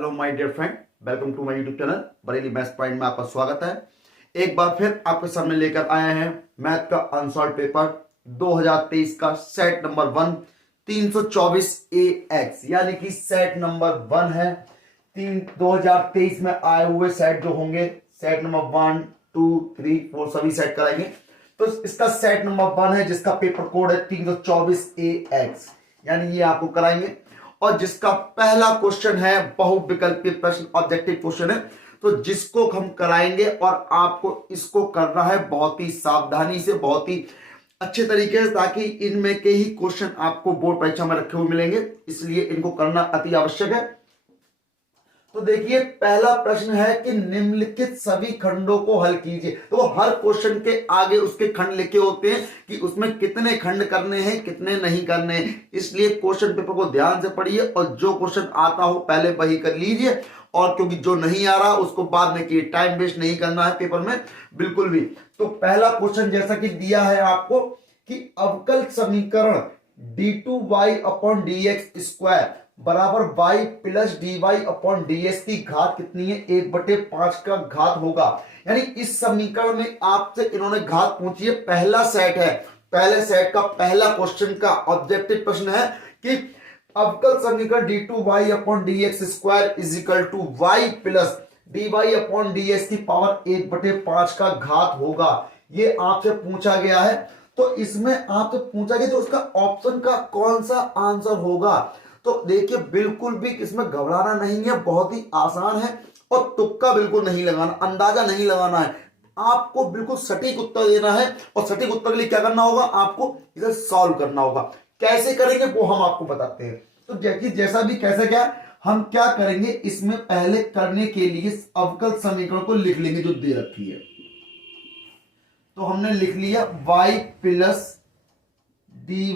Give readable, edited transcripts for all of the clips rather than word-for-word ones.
Hello my dear friend, welcome to my YouTube channel Bareilly maths point में आपका स्वागत है। एक बार फिर आपके सामने लेकर आए हैं मैथ का अनसॉल्व पेपर 2023 का सेट नंबर 1 324 AX, यानी कि सेट नंबर 1 है। 2023 में आए हुए सेट जो होंगे, सेट नंबर 1 2 3 4 सभी सेट कराएंगे। तो इसका सेट नंबर 1 है जिसका पेपर कोड है 324 AX, यानी ये आपको कराएंगे। और जिसका पहला क्वेश्चन है बहुविकल्पीय प्रश्न, ऑब्जेक्टिव क्वेश्चन है, तो जिसको हम कराएंगे और आपको इसको करना है बहुत ही सावधानी से, बहुत ही अच्छे तरीके से, ताकि इनमें के ही क्वेश्चन आपको बोर्ड परीक्षा में रखे हुए मिलेंगे, इसलिए इनको करना अति आवश्यक है। तो देखिए, पहला प्रश्न है कि निम्नलिखित सभी खंडों को हल कीजिए। तो हर क्वेश्चन के आगे उसके खंड लिखे होते हैं कि उसमें कितने खंड करने हैं, कितने नहीं करने हैं, इसलिए क्वेश्चन पेपर को ध्यान से पढ़िए और जो क्वेश्चन आता हो पहले वही कर लीजिए, और क्योंकि जो नहीं आ रहा उसको बाद में कीजिए, टाइम वेस्ट नहीं करना है पेपर में बिल्कुल भी। तो पहला क्वेश्चन जैसा कि दिया है आपको कि अवकल समीकरण d2y अपॉन dx स्क्वायर बराबर y plus dy upon ds की घात कितनी है, 1/5 का घात होगा। यानी इस समीकरण में आपसे इन्होंने घात पूछी है, पहला सेट है, पहले सेट का पहला क्वेश्चन का ऑब्जेक्टिव प्रश्न है कि अवकल समीकरण d2y upon dx square is equal to y plus dy upon ds की पावर 1/5 का घात होगा। ये आपसे पूछा गया है। तो इसमें आपसे पूछा गया तो उसका ऑप्शन का कौन सा आंसर होगा। तो देखिए, बिल्कुल भी इसमें घबराना नहीं है, बहुत ही आसान है और तुक्का बिल्कुल नहीं लगाना, अंदाजा नहीं लगाना है, आपको बिल्कुल सटीक उत्तर देना है। और सटीक उत्तर के लिए क्या करना होगा, आपको इसे सॉल्व करना होगा। कैसे करेंगे वो हम आपको बताते हैं। तो जैसा भी कैसे क्या हम क्या करेंगे, इसमें पहले करने के लिए अवकल समीकरण को लिख लेंगे जो दे रखी है। तो हमने लिख लिया y plus dy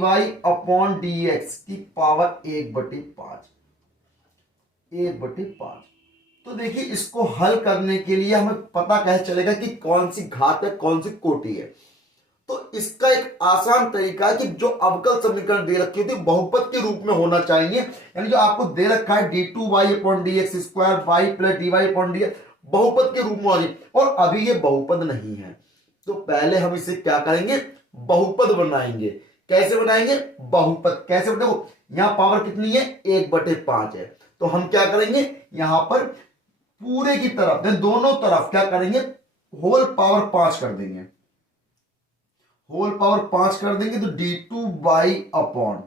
upon dx की पावर 1/5। तो देखिए, इसको हल करने के लिए हमें पता कैसे चलेगा कि कौन सी घात है, कौन सी कोटि है। तो इसका एक आसान तरीका है कि जो अवकल समीकरण दे रखी होती है बहुपद के रूप में होना चाहिए। यानी जो आपको दे रखा है d2y upon dx square y plus dy upon dx बहुपद के रूप में होना चाहिए, और अभी ये बहुपद नहीं है। तो पहले हम इसे क्या करेंगे, बहुपद बनाएंगे। कैसे बनाएंगे, बहुपद कैसे बनाएंगे, देखो यहां पावर कितनी है, 1/5 है। तो हम क्या करेंगे, यहां पर पूरे की तरफ, दोनों तरफ क्या करेंगे, होल पावर 5 कर देंगे, होल पावर 5 कर देंगे। तो d2y अपॉन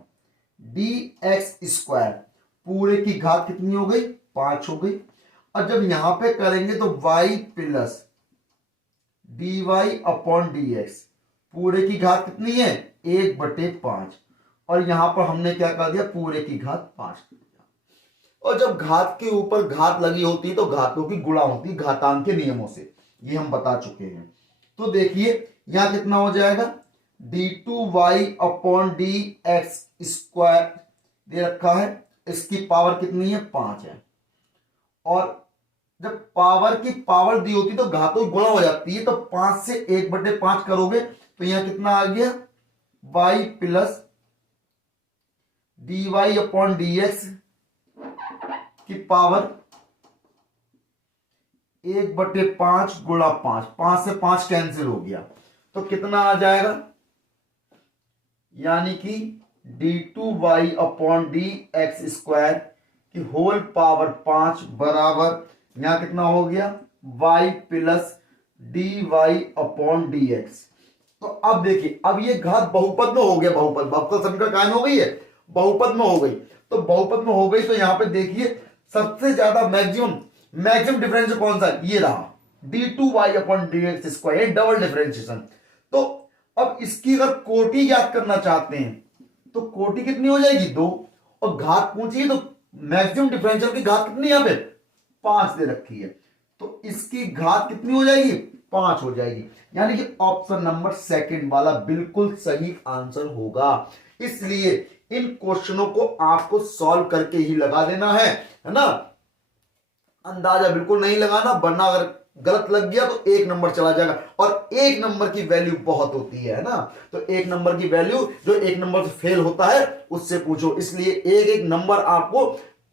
dx स्क्वायर पूरे की घात कितनी हो गई, 5 हो गई। और जब यहां पे करेंगे तो y plus dy upon dx पूरे की घात कितनी है, 1/5, और यहां पर हमने क्या कर दिया, पूरे की घात 5 कर दिया। और जब घात के ऊपर घात लगी होती है तो घातों की गुणा होती है घातांक के नियमों से, ये हम बता चुके हैं। तो देखिए यहां कितना हो जाएगा, d2y अपॉन dx स्क्वायर दे रखा है, इसकी पावर कितनी है, 5 है। और जब पावर की पावर दी होती तो घातों की गुणा हो जाती है, तो 5 से 1/5 करोगे तो यहां कितना आ गया, y plus dy upon dx की पावर 1/5 गुणा 5, 5 से 5 कैंसिल हो गया, तो कितना आ जाएगा, यानी कि d2y अपॉन dx स्क्वायर की होल पावर 5 बराबर यहां कितना हो गया, y plus dy upon dx। तो अब देखिए, अब ये घात बहुपद में हो गया, बहुपद समीकरण कायम हो गई है, बहुपद में हो गई। तो बहुपद में हो गई तो यहां पे देखिए सबसे ज्यादा मैक्सिमम डिफरेंस कौन सा, ये रहा d2y upon dx square, double differentiation. तो अब इसकी अगर कोटि ज्ञात करना चाहते हैं तो कोटि कितनी हो जाएगी, 2, और घात पूछी है तो मैक्सिमम डिफरेंशियल की घात कितनी, यहां पे 5 दे रखी है, तो इसकी घात कितनी हो जाएगी, 5 हो जाएगी। यानी कि ऑप्शन नंबर सेकंड वाला बिल्कुल सही आंसर होगा। इसलिए इन क्वेश्चनों को आपको सॉल्व करके ही लगा देना है ना, अंदाजा बिल्कुल नहीं लगाना, वरना अगर गलत लग गया तो 1 नंबर चला जाएगा, और 1 नंबर की वैल्यू बहुत होती है ना। तो 1 नंबर की वैल्यू, जो 1 नंबर से फेल होता है उससे पूछो, इसलिए एक नंबर आपको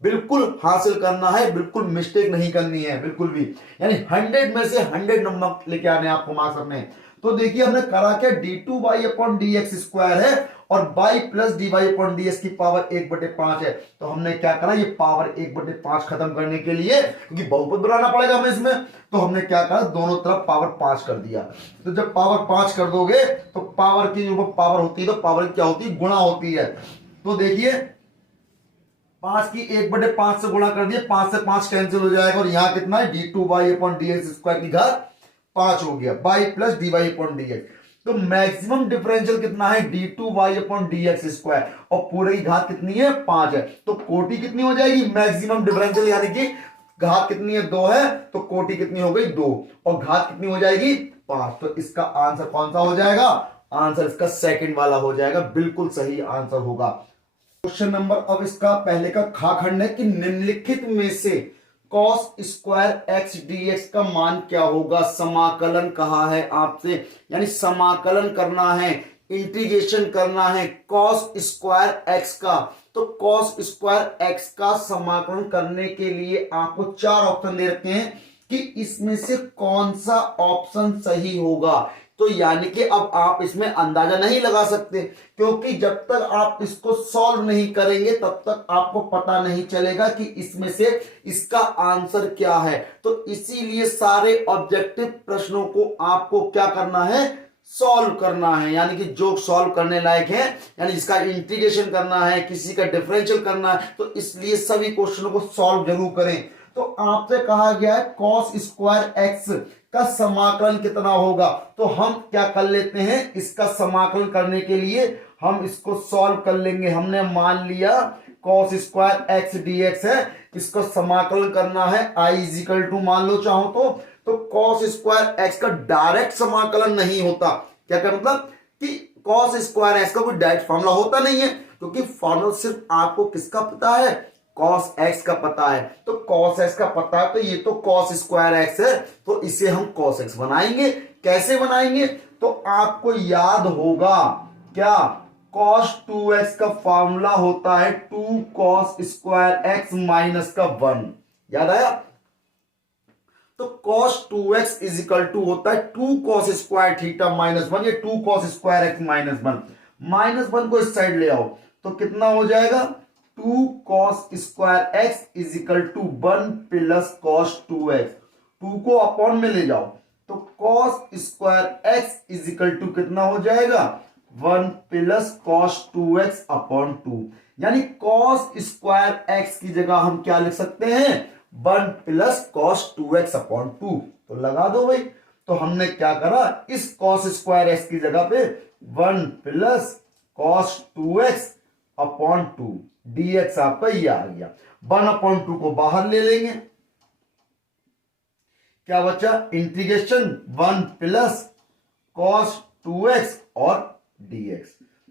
बिल्कुल हासिल करना है, बिल्कुल मिस्टेक नहीं करनी है बिल्कुल भी, यानी 100 में से 100 नंबर लेके आने आपको मार्क्स अपने। तो देखिए हमने करा क्या, d2y अपॉन dx स्क्वायर है और y plus dy upon ds की पावर 1/5 है। तो हमने क्या करा, ये पावर 1/5 खत्म करने के लिए, क्योंकि बहुपद बनाना पड़ेगा हमें इसमें, तो हमने क्या करा, दोनों तरफ पावर 5 कर दिया। तो जब पावर 5 कर दोगे तो पावर की जो पावर होती है, तो पावर क्या होती है, गुणा होती है। तो देखिए 5 की 1/5 से गुणा कर दिया, 5 से 5 कैंसिल हो जाएगा और यहां कितना है, d2y अपॉन dx स्क्वायर की घात 5 हो गया, y plus dy upon dx। तो मैक्सिमम डिफरेंशियल कितना है, d2y अपॉन dx स्क्वायर, और पूरे की घात कितनी है, 5 है। तो कोटि कितनी हो जाएगी, मैक्सिमम डिफरेंशियल, यानी कि घात कितनी है, 2 है, तो कोटि कितनी हो गई, 2, और घात कितनी हो जाएगी, 5। तो इसका आंसर कौन सा हो जाएगा, आंसर इसका सेकंड वाला हो जाएगा, बिल्कुल सही आंसर होगा। क्वेश्चन नंबर अब इसका पहले का खा खंड है कि निम्नलिखित में से cos स्क्वायर x dx का मान क्या होगा। समाकलन कहा है आपसे, यानी समाकलन करना है, इंटीग्रेशन करना है cos स्क्वायर x का। तो cos स्क्वायर x का समाकलन करने के लिए आपको 4 ऑप्शन दे रखे हैं कि इसमें से कौन सा ऑप्शन सही होगा। तो यानी कि अब आप इसमें अंदाजा नहीं लगा सकते, क्योंकि जब तक आप इसको सॉल्व नहीं करेंगे तब तक आपको पता नहीं चलेगा कि इसमें से इसका आंसर क्या है। तो इसीलिए सारे ऑब्जेक्टिव प्रश्नों को आपको क्या करना है, सॉल्व करना है, यानी कि जो सॉल्व करने लायक है, यानी जिसका इंटीग्रेशन करना है, किसी का डिफरेंशियल करना है, तो इसलिए सभी क्वेश्चनों को सॉल्व जरूर करें। तो आपसे कहा गया है cos स्क्वायर x का समाकलन कितना होगा। तो हम क्या कर लेते हैं, इसका समाकलन करने के लिए हम इसको सॉल्व कर लेंगे। हमने मान लिया cos स्क्वायर x dx है, इसको समाकलन करना है i इजिकल टू मान लो चाहो तो cos स्क्वायर x का डायरेक्ट समाकलन नहीं होता। क्या क्या मतलब कि cos स्क्वायर x का कोई डायरेक्ट फॉर्मूला होता नहीं है, क्योंकि फॉर्मूला सिर्फ आपको किसका पता है, cos x का पता है। तो cos x का पता है, तो ये तो cos स्क्वायर x है, तो इसे हम cos x बनाएंगे। कैसे बनाएंगे, तो आपको याद होगा क्या, cos 2x का फॉर्मूला होता है 2 cos स्क्वायर x माइनस का 1, याद आया। तो cos 2x is equal to होता है 2 cos स्क्वायर थीटा माइनस 1, ये 2 cos square x minus 1, minus 1 को इस साइड ले आओ तो कितना हो जाएगा, 2 cos square x is equal to 1 plus cos 2x, 2 को अपॉन में ले जाओ तो cos square x is equal to कितना हो जाएगा, 1 प्लस cos 2x अपॉन 2, यानी cos स्क्वायर x की जगह हम क्या लिख सकते हैं, 1 प्लस cos 2x अपॉन 2। तो लगा दो भाई। तो हमने क्या करा, इस cos स्क्वायर x की जगह पे 1 plus cos 2x upon 2 dx आपका ये आ गया। 1 अपॉन 2 को बाहर ले लेंगे, क्या बचा, इंटीग्रेशन 1 प्लस cos 2x और dx।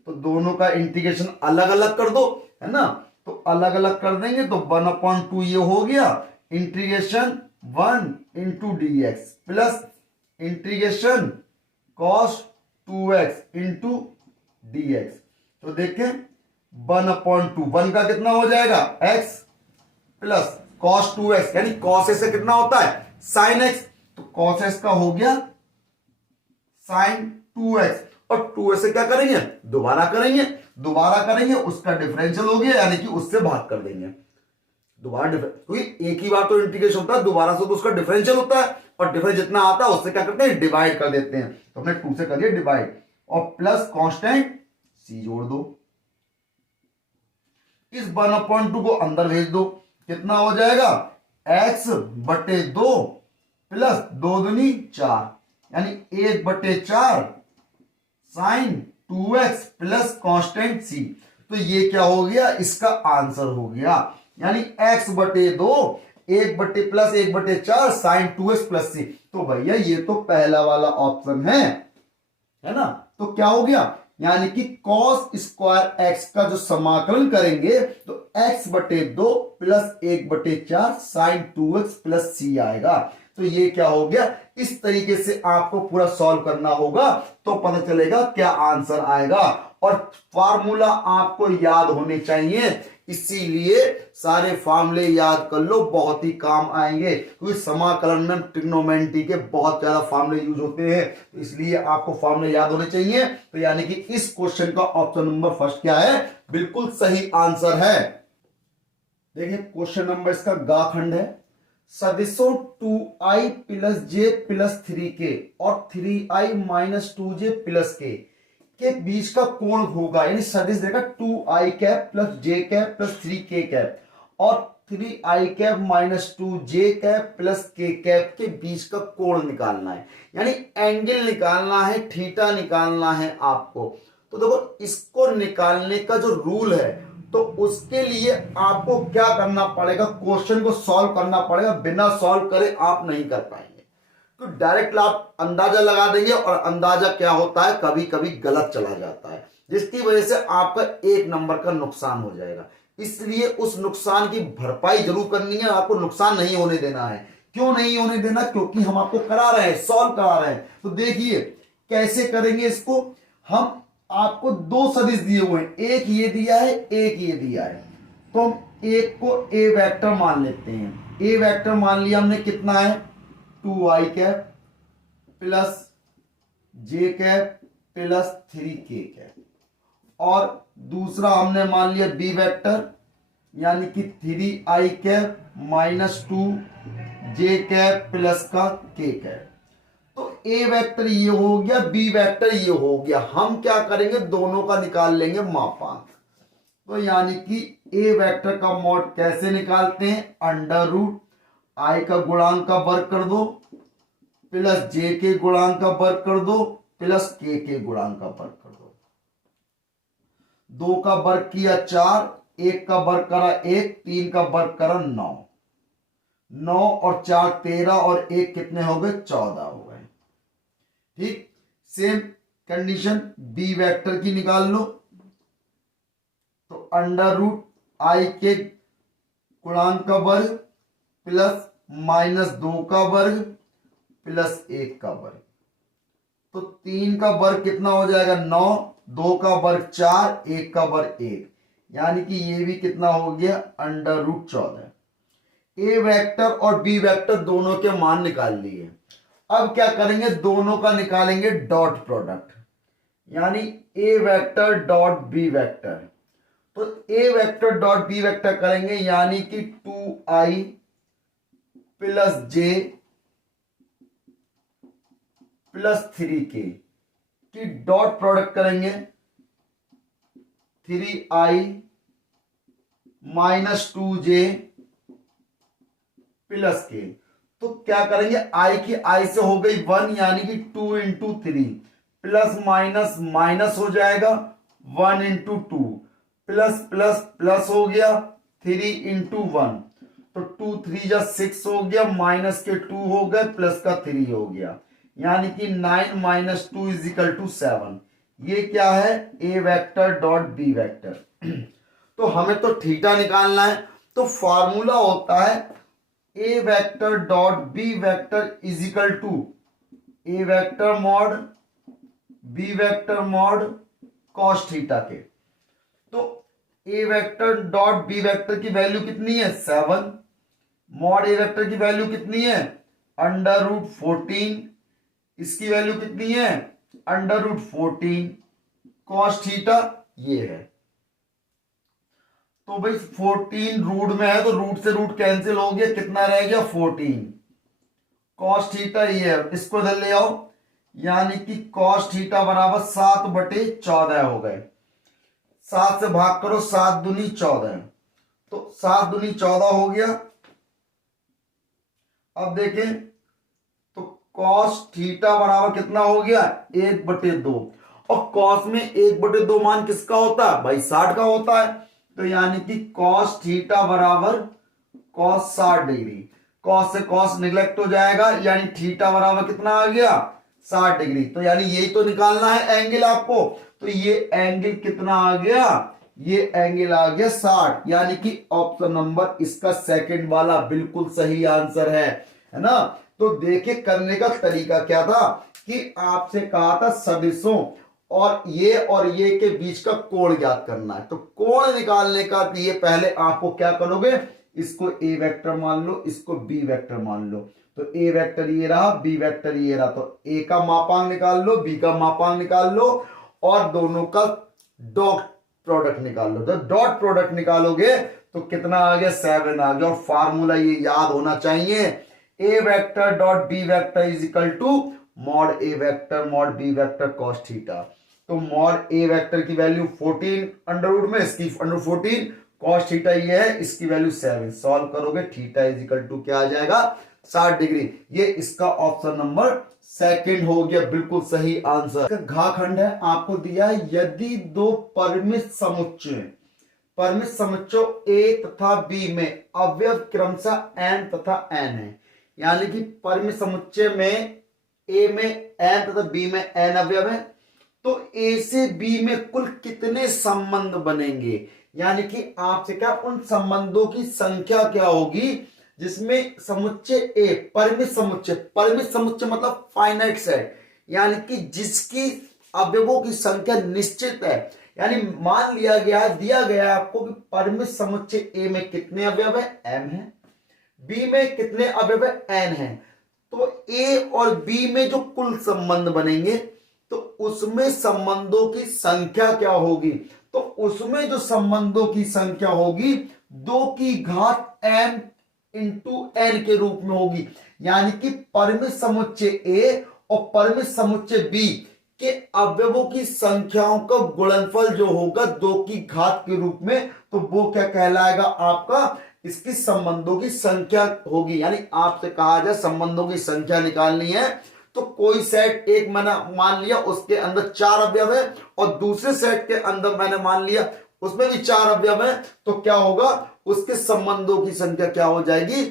तो दोनों का इंटीग्रेशन अलग अलग कर दो, है ना। तो अलग अलग कर देंगे तो 1 अपॉन 2 ये हो गया, integration 1 into dx plus integration cos 2x into dx। तो देखें 1 अपॉन 2, 1 का कितना हो जाएगा x प्लस cos 2x, यानी cos से कितना होता है sin x, तो cos x का हो गया sin 2x, और 2x से क्या करेंगे, दोबारा करेंगे, उसका डिफरेंशियल हो गया, यानी कि उससे भाग कर देंगे। दोबारा क्योंकि एक ही बार तो इंटीग्रेशन होता है, दोबारा से तो उसका डिफरेंशियल होता है, और डिफरेंस जितना आता है उससे क्या करते हैं, डिवाइड कर देते हैं। तो हमने 2 से करिए डिवाइड, और प्लस कांस्टेंट c जोड़ दो, इस 1 अपॉन 2 को अंदर भेज दो, कितना हो जाएगा, x बटे 2 प्लस 2 दूनी 4, यानी 1/4 sign 2x plus constant c। तो ये क्या हो गया, इसका आंसर हो गया, यानी x बटे 2 1/4 साइन 2x प्लस c। तो भैया ये तो पहला वाला ऑप्शन है ना। तो क्या हो गया, यानी कि cos स्क्वायर x का जो समाकलन करेंगे तो x बटे 2 plus 1/4 sign 2x plus c आएगा। तो ये क्या हो गया, इस तरीके से आपको पूरा सॉल्व करना होगा तो पता चलेगा क्या आंसर आएगा। और फार्मूला आपको याद होने चाहिए इसीलिए सारे फार्मूले याद कर लो, बहुत ही काम आएंगे, क्योंकि समाकलन में ट्रिग्नोमेट्री के बहुत ज्यादा फार्मूले यूज होते हैं, तो इसलिए आपको फार्मूले याद होने चाहिए। तो यानी कि इस क्वेश्चन का ऑप्शन नंबर फर्स्ट क्या है, बिल्कुल सही आंसर है। देखिए क्वेश्चन नंबर इसका गा खंड है, सदिशों 2i प्लस जे प्लस 3k और 3i माइनस 2j प्लस के बीच का कोण होगा, यानी सदिश देगा 2i कैप प्लस जे कैप प्लस 3k कैप और 3i cap minus 2j cap plus k cap के बीच का कोण निकालना है, यानी एंगल निकालना है, थीटा निकालना है आपको। तो देखो इसको निकालने का जो रूल है, तो उसके लिए आपको क्या करना पड़ेगा, क्वेश्चन को सॉल्व करना पड़ेगा, बिना सॉल्व करे आप नहीं कर पाएंगे। तो डायरेक्ट आप अंदाजा लगा देंगे और अंदाजा क्या होता है, कभी कभी गलत चला जाता है, जिसकी वजह से आपका 1 नंबर का नुकसान हो जाएगा। इसलिए उस नुकसान की भरपाई जरूर करनी है, आपको नुकसान नहीं होने देना है। क्यों नहीं होने देना, क्योंकि हम आपको करा रहे हैं, सॉल्व करा रहे हैं। तो देखिए कैसे करेंगे इसको, हम आपको 2 सदिश दिए हुए हैं, एक ये दिया है, एक ये दिया है, तो हम एक को ए वेक्टर मान लेते हैं। ए वेक्टर मान लिया हमने, कितना है 2i कैप प्लस जे कैप प्लस 3k कैप, और दूसरा हमने मान लिया बी वेक्टर, यानी कि 3i cap minus 2j cap plus का k कैप। तो ए वेक्टर ये हो गया, बी वेक्टर ये हो गया, हम क्या करेंगे दोनों का निकाल लेंगे मापांक। तो यानी कि ए वेक्टर का मॉड कैसे निकालते हैं, अंडर रूट आई का गुणांक का वर्ग कर दो प्लस जे के गुणांक का वर्ग कर दो प्लस के गुणांक का वर्ग कर दो। 2 का वर्ग किया 4, 1 का वर्ग करा 1, 3 का वर्ग करा 9, 9 और 4 13 और 1 कितने हो गए 14 हो गए। ठीक, सेम कंडीशन बी वेक्टर की निकाल लो, तो अंडर रूट आई के गुणांक का वर्ग प्लस माइनस 2 का वर्ग प्लस 1 का वर्ग, तो 3 का वर्ग कितना हो जाएगा 9, 2 का वर्ग 4, 1 का वर्ग 1, यानी कि ये भी कितना हो गया अंडर रूट 14। ए वेक्टर और बी वेक्टर दोनों के मान निकाल लिए। अब क्या करेंगे, दोनों का निकालेंगे डॉट प्रोडक्ट, यानी ए वेक्टर डॉट बी वेक्टर। तो A vector dot B vector करेंगे, यानी कि 2i प्लस जे प्लस 3k की डॉट प्रोडक्ट करेंगे, 3i माइनस 2j प्लस के। तो क्या करेंगे, आई की आई से हो गई 1, यानी कि 2 इंटू 3 प्लस माइनस माइनस हो जाएगा 1 इंटू 2 प्लस प्लस प्लस हो गया 3 इंटू 1, तो 2 3 जा 6 हो गया, माइनस के 2 हो गए प्लस का 3 हो गया, यानी कि 9 माइनस 2 इज इक्वल टू 7। ये क्या है, A vector dot B vector. तो हमें तो थीटा निकालना है, तो फॉर्मूला होता है A vector dot B vector is equal to A vector mod B vector mod cos theta के। तो A vector dot B vector की वैल्यू कितनी है 7, मॉड ए वेक्टर की वैल्यू कितनी है अंडर रूट 14, इसकी वैल्यू कितनी है अंडर रूट 14, कॉस थीटा ये है। तो भाई 14 रूट में है, तो रूट से रूट कैंसिल हो गया, कितना रह गया 14, कॉस थीटा ये है, इसको इधर ले आओ, यानी कि कॉस थीटा बराबर 7/14 हो गए। 7 से भाग करो, 7 दूनी 14, तो 7 दूनी 14 हो गया। अब देखें तो कॉस थीटा बराबर कितना हो गया 1/2, और कॉस में 1/2 मान किसका होता है भाई 60 का होता है, तो यानी कि कॉस थीटा बराबर कॉस 60 डिग्री, कॉस से कॉस निगलेक्ट हो जाएगा, यानी थीटा बराबर कितना आ गया 60 डिग्री। तो यानी यही तो निकालना है एंगल आपको, तो ये एंगल कितना आ गया, ये एंगल आ गया 60, यानी कि ऑप्शन नंबर इसका सेकंड वाला बिल्कुल सही आंसर है ना। तो देखिए करने का तरीका क्या था कि आपसे कहा था सदिशों और ये के बीच का कोण ज्ञात करना है। तो कोण निकालने का लिए पहले आपको क्या करोगे, इसको ए वेक्टर मान लो, इसको बी वेक्टर मान लो। तो ए वेक्टर ये रहा, बी वेक्टर ये रहा, तो ए का मापांक निकाल लो, बी का मापांक निकाल लो और दोनों का डॉट प्रोडक्ट निकाल लो। जब डॉट प्रोडक्ट निकालोगे तो कितना आ गया, 7 आ गया। और फार्मूला ये याद होना चाहिए, A vector dot B vector is equal to mod A vector mod B vector cos theta. तो मॉड ए वेक्टर की वैल्यू 14 अंडर रूट में, इसकी अंडर 14, कॉस थीटा ये है, इसकी वैल्यू 7। सॉल्व करोगे थीटा इज इक्वल टू क्या आ जाएगा, 60 डिग्री। ये इसका ऑप्शन नंबर सेकंड हो गया, बिल्कुल सही आंसर। घा खंड है, आपको दिया है यदि दो परिमित समुच्चयों ए तथा बी में अवयव क्रमशः n तथा n है, यानी कि परिमित समुच्चय में ए में n तथा बी में n अवयव है, तो ए से बी में कुल कितने संबंध बनेंगे, यानी कि आपसे क्या उन संबंधों की संख्या क्या होगी जिसमें समुच्चय ए परिमित समुच्चय मतलब फाइनाइट सेट, यानी कि जिसकी अवयवों की संख्या निश्चित है। यानी मान लिया गया, दिया गया है आपको कि परिमित समुच्चय ए में कितने अवयव है, m है, बी में कितने अवयव है, n है। तो ए और बी में जो कुल संबंध बनेंगे तो उसमें संबंधों की संख्या क्या होगी, तो उसमें जो संबंधों की संख्या होगी 2 की घात m इंटू n के रूप में होगी। यानी कि परिमित समुच्चय ए और परिमित समुच्चय बी के अवयवों की संख्याओं का गुणनफल जो होगा 2 की घात के रूप में, तो वो क्या कहलाएगा आपका, इसकी संबंधों की संख्या होगी। यानी आपसे कहा जाए संबंधों की संख्या निकालनी है, तो कोई सेट एक मैंने मान लिया उसके अंदर 4 अवयव है और दूसरे सेट के अंदर मैंने मान लिया उसमें भी 4 अवयव है, तो क्या होगा, उसके संबंधों की संख्या क्या हो जाएगी,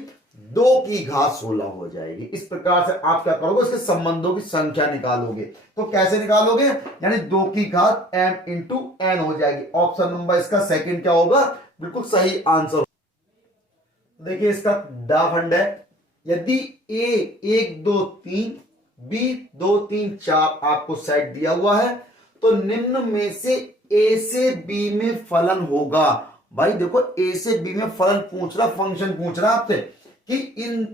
2 की घात 16 हो जाएगी। इस प्रकार से आप क्या करोगे, उसके संबंधों की संख्या निकालोगे। तो कैसे निकालोगे, यानी 2 की घात m इंटू n हो जाएगी। ऑप्शन नंबर इसका सेकंड क्या होगा, बिल्कुल सही आंसर। देखिए इसका दाखंड है, यदि a 1 2 3 b 2 3 4 आपको सेट दिया हुआ है, तो निम्न में से a से b में फलन होगा। भाई देखो a से b में फलन पूछ रहा, फंक्शन पूछ रहा आपसे कि इन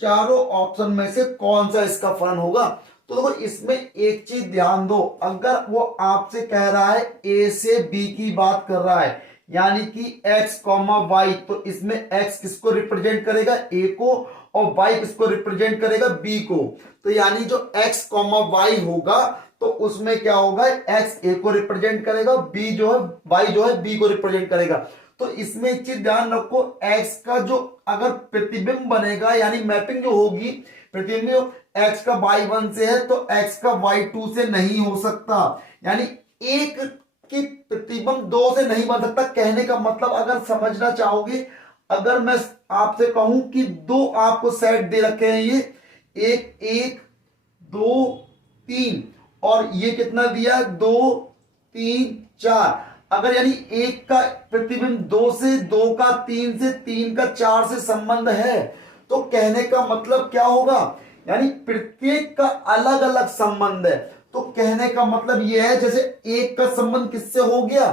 चारों ऑप्शन में से कौन सा इसका फलन होगा। तो देखो इसमें एक चीज ध्यान दो, अगर वो आपसे कह रहा है a से b की बात कर रहा है, यानी कि x, y, तो इसमें x किसको रिप्रेजेंट करेगा, a को, और y किसको रिप्रेजेंट करेगा, b को। तो यानी जो x, y होगा तो उसमें क्या होगा, x a को रिप्रेजेंट करेगा, b जो है y जो है b को रिप्रेजेंट करेगा। तो इसमें एक चीज ध्यान रखो, x का जो अगर प्रतिबिंब बनेगा, यानी मैपिंग जो होगी, प्रतिबिंब x का y1 से है तो x का y2 से नहीं हो सकता, यानी एक कि प्रतिबिंब 2 से नहीं बन सकता। कहने का मतलब अगर समझना चाहोगे, अगर मैं आपसे कहूं कि 2 आपको सेट दे रखे हैं, ये 1 2 3 और ये कितना दिया, 2 3 4, अगर यानी एक का प्रतिबिंब 2 से, 2 का 3 से, 3 का 4 से संबंध है, तो कहने का मतलब क्या होगा, यानी प्रत्येक का अलग अलग संबंध है। तो कहने का मतलब यह है, जैसे एक का संबंध किससे हो गया,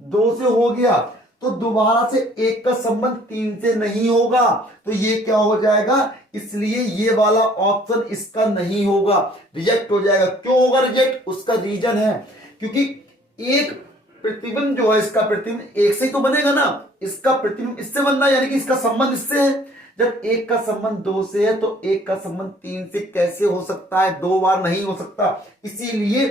2 से हो गया, तो दोबारा से एक का संबंध 3 से नहीं होगा, तो ये क्या हो जाएगा, इसलिए ये वाला ऑप्शन इसका नहीं होगा, रिजेक्ट हो जाएगा। क्यों होगा रिजेक्ट, उसका रीजन है क्योंकि एक प्रतिबिंब जो है, इसका प्रतिबिंब एक से तो बनेगा ना, इसका प्रतिबिंब इससे बनना, यानी कि इसका संबंध इससे है। जब एक का संबंध 2 से है तो एक का संबंध 3 से कैसे हो सकता है, 2 बार नहीं हो सकता। इसीलिए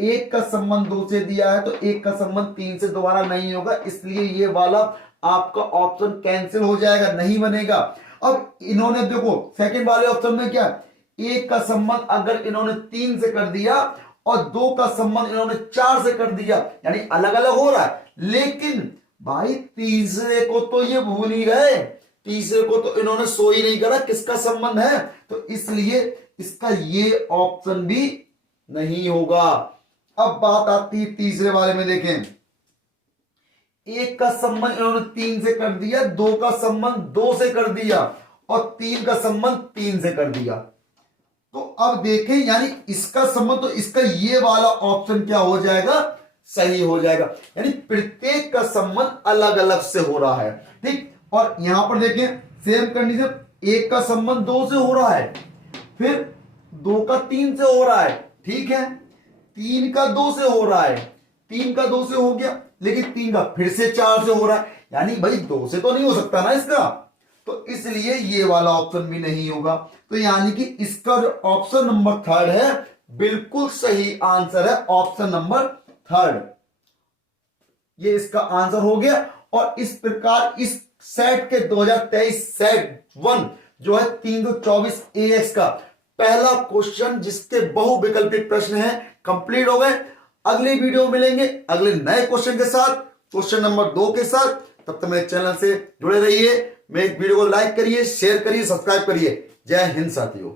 एक का संबंध 2 से दिया है तो एक का संबंध 3 से दोबारा नहीं होगा, इसलिए ये वाला आपका ऑप्शन कैंसिल हो जाएगा, नहीं बनेगा। अब इन्होंने देखो सेकंड वाले ऑप्शन में क्या, एक का संबंध अगर इन्होंने 3 से कर दिया और 2 का संबंध इन्होंने 4 से कर दिया, यानी अलग अलग हो रहा है, लेकिन भाई तीसरे को तो ये भूल ही गए, तीसरे को तो इन्होंने शो ही नहीं करा किसका संबंध है, तो इसलिए इसका ये ऑप्शन भी नहीं होगा। अब बात आती है तीसरे वाले में, देखें एक का संबंध इन्होंने 3 से कर दिया, 2 का संबंध 2 से कर दिया और 3 का संबंध 3 से कर दिया, तो अब देखें, यानी इसका संबंध, तो इसका ये वाला ऑप्शन क्या हो जाएगा, सही हो जाएगा। यानी प्रत्येक का संबंध अलग अलग से हो रहा है, ठीक। और यहां पर देखें सेम कंडीशन, एक का संबंध 2 से हो रहा है, फिर 2 का 3 से हो रहा है, ठीक है, 3 का 2 से हो रहा है, 3 का 2 से हो गया, लेकिन 3 का फिर से 4 से हो रहा है, यानी भाई 2 से तो नहीं हो सकता ना इसका, तो इसलिए ये वाला ऑप्शन भी नहीं होगा। तो यानी कि इसका जो ऑप्शन नंबर 3 है बिल्कुल सही आंसर है, ऑप्शन नंबर 3 ये इसका आंसर हो गया। और इस प्रकार इस सेट के 2023 सेट 1 जो है 324 AX का पहला क्वेश्चन जिसके बहुविकल्पिक प्रश्न हैं कंप्लीट हो गए। अगली वीडियो मिलेंगे अगले नए क्वेश्चन के साथ, क्वेश्चन नंबर 2 के साथ। तब तक मेरे चैनल से जुड़े रहिए, मेरे वीडियो को लाइक करिए, शेयर करिए, सब्सक्राइब करिए। जय हिंद साथियों।